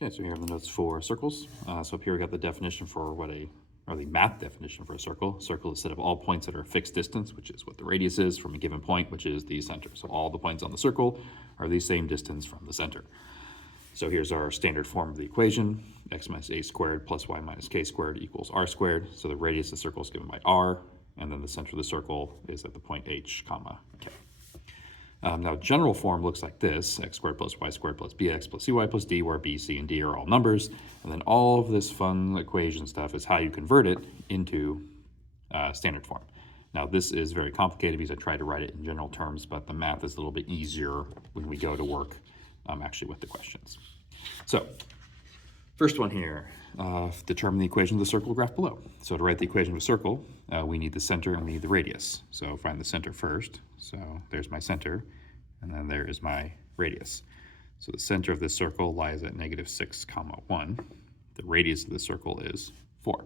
Okay, so here are the notes for circles. So up here we got the definition for or the math definition for a circle. Circle is a set of all points that are a fixed distance, which is what the radius is from a given point, which is the center. So all the points on the circle are the same distance from the center. So here's our standard form of the equation. X minus a squared plus y minus k squared equals r squared. So the radius of the circle is given by r, and then the center of the circle is at the point h, comma, k. Now, general form looks like this: x squared plus y squared plus bx plus cy plus d, where b, c, and d are all numbers. And then all of this fun equation stuff is how you convert it into standard form. Now, this is very complicated because I tried to write it in general terms, but the math is a little bit easier when we go to work actually with the questions. So, first one here, determine the equation of the circle graph below. So to write the equation of a circle, we need the center and we need the radius. So find the center first. So there's my center, and then there is my radius. So the center of this circle lies at -6, 1. The radius of the circle is 4.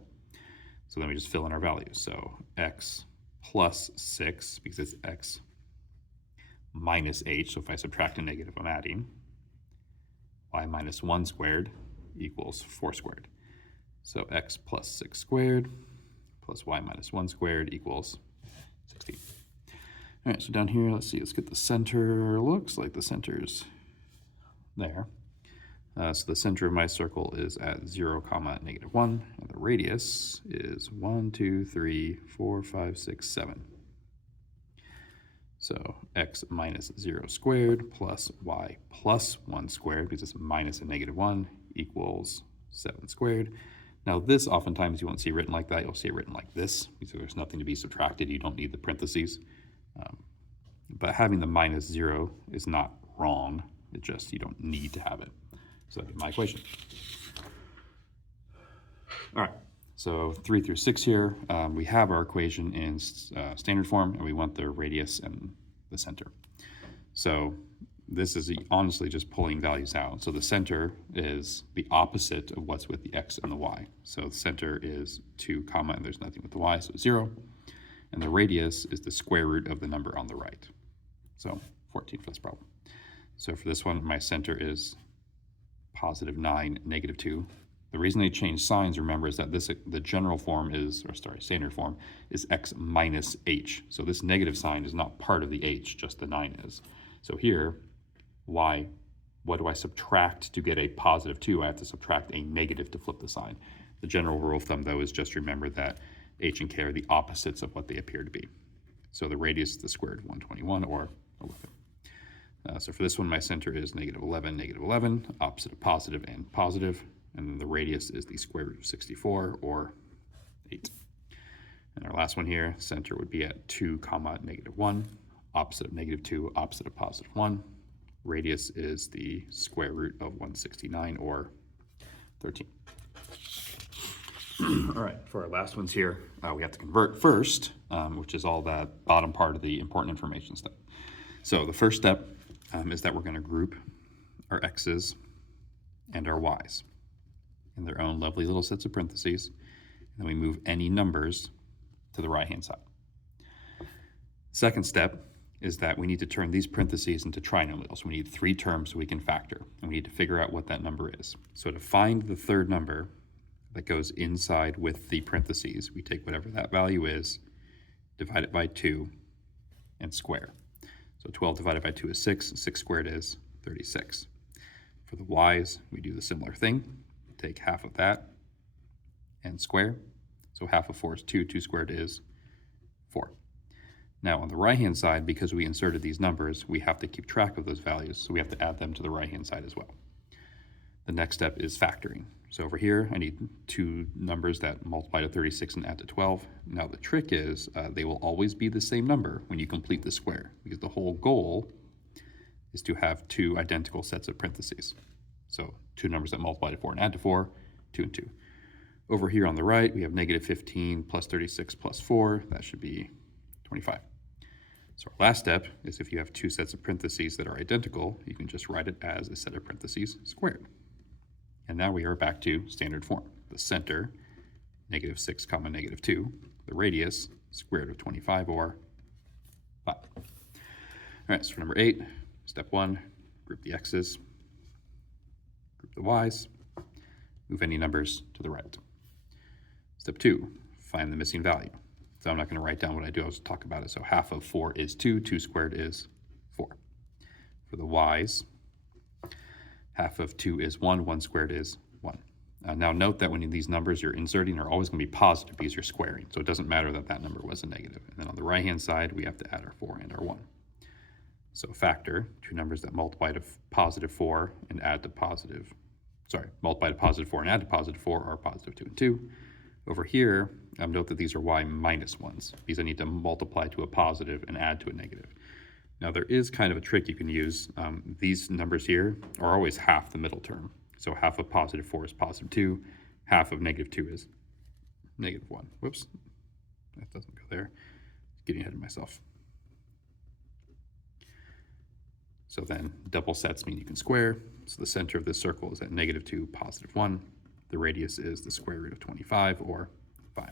So then we just fill in our values. So x plus 6, because it's x minus h. So if I subtract a negative, I'm adding. Y minus 1 squared equals 4 squared. So x plus 6 squared plus y minus 1 squared equals 16. All right, so down here, let's see, let's get the center. Looks like the center's there. So the center of my circle is at 0, -1, and the radius is 1, 2, 3, 4, 5, 6, 7. So x minus 0 squared plus y plus 1 squared, because it's minus a -1, equals 7 squared. Now this, oftentimes you won't see written like that. You'll see it written like this, because there's nothing to be subtracted. You don't need the parentheses. But having the -0 is not wrong. It just, you don't need to have it. So that'd be my equation. All right. So 3 through 6 here, we have our equation in standard form, and we want the radius and the center. So this is honestly just pulling values out. So the center is the opposite of what's with the x and the y. So the center is 2, and there's nothing with the y, so 0. And the radius is the square root of the number on the right. So 14 for this problem. So for this one, my center is +9, -2. The reason they change signs, remember, is that the general form is, standard form is x minus h. So this negative sign is not part of the h, just the 9 is. So here, what do I subtract to get a +2? I have to subtract a negative to flip the sign. The general rule of thumb, though, is just remember that h and k are the opposites of what they appear to be. So the radius is the square root of 121, or 11. So for this one, my center is -11, -11, opposite of positive and positive. And then the radius is the square root of 64, or 8. And our last one here, center would be at 2, -1, opposite of -2, opposite of +1. Radius is the square root of 169, or 13. All right, for our last ones here, we have to convert first, which is all that bottom part of the important information step. So the first step is that we're going to group our x's and our y's in their own lovely little sets of parentheses, and then we move any numbers to the right-hand side. Second step is that we need to turn these parentheses into trinomials. We need 3 terms so we can factor, and we need to figure out what that number is. So to find the third number that goes inside with the parentheses, we take whatever that value is, divide it by 2, and square. So 12 divided by 2 is 6, 6 squared is 36. For the y's, we do the similar thing. Take half of that and square. So half of 4 is 2, 2 squared is 4. Now on the right-hand side, because we inserted these numbers, we have to keep track of those values, so we have to add them to the right-hand side as well. The next step is factoring. So over here, I need 2 numbers that multiply to 36 and add to 12. Now the trick is they will always be the same number when you complete the square, because the whole goal is to have 2 identical sets of parentheses. So 2 numbers that multiply to 4 and add to 4, 2 and 2. Over here on the right, we have -15 plus 36 plus 4. That should be 25. So our last step is if you have 2 sets of parentheses that are identical, you can just write it as a set of parentheses squared. And now we are back to standard form. The center, -6, -2. The radius, square root of 25, or 5. All right, so for number 8, step 1, group the x's, group the y's, move any numbers to the right. Step 2, find the missing value. So I'm not going to write down what I do, I'll just talk about it. So half of 4 is 2, 2 squared is 4. For the y's, half of 2 is 1, 1 squared is 1. Now note that when these numbers you're inserting are always going to be positive because you're squaring, so it doesn't matter that that number was a negative. And then on the right-hand side, we have to add our 4 and our 1. So factor, two numbers that multiply to positive 4 and add to positive, multiply to positive 4 and add to positive 4 are positive 2 and 2. Over here, note that these are y minus 1s because I need to multiply to a positive and add to a negative. Now there is kind of a trick you can use. These numbers here are always half the middle term. So half of positive 4 is positive 2, half of negative 2 is negative 1. Whoops, that doesn't go there. Getting ahead of myself. So then double sets mean you can square. So the center of this circle is at negative 2, positive 1. The radius is the square root of 25, or 5.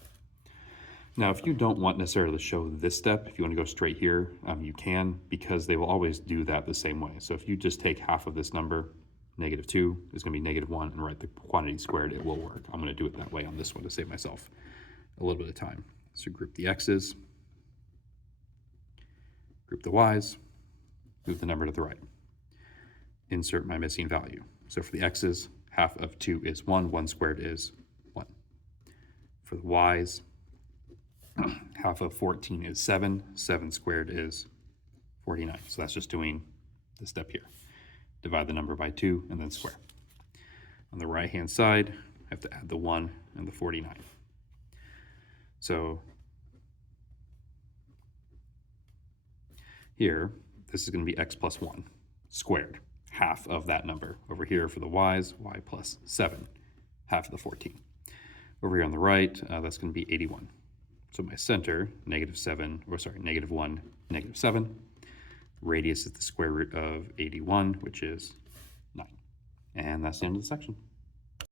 Now, if you don't want necessarily to show this step, if you want to go straight here, you can, because they will always do that the same way. So if you just take half of this number, negative 2 is going to be negative 1, and write the quantity squared, it will work. I'm going to do it that way on this one to save myself a little bit of time. So group the x's, group the y's, move the number to the right. Insert my missing value. So for the x's, half of 2 is 1, 1 squared is 1. For the y's, half of 14 is 7, 7 squared is 49. So that's just doing the step here. Divide the number by 2 and then square. On the right-hand side, I have to add the 1 and the 49. So here, this is going to be x plus 1 squared, half of that number. Over here for the y's, y plus 7, half of the 14. Over here on the right, that's going to be 81. So my center, negative 1, negative 7. Radius is the square root of 81, which is 9. And that's the end of the section.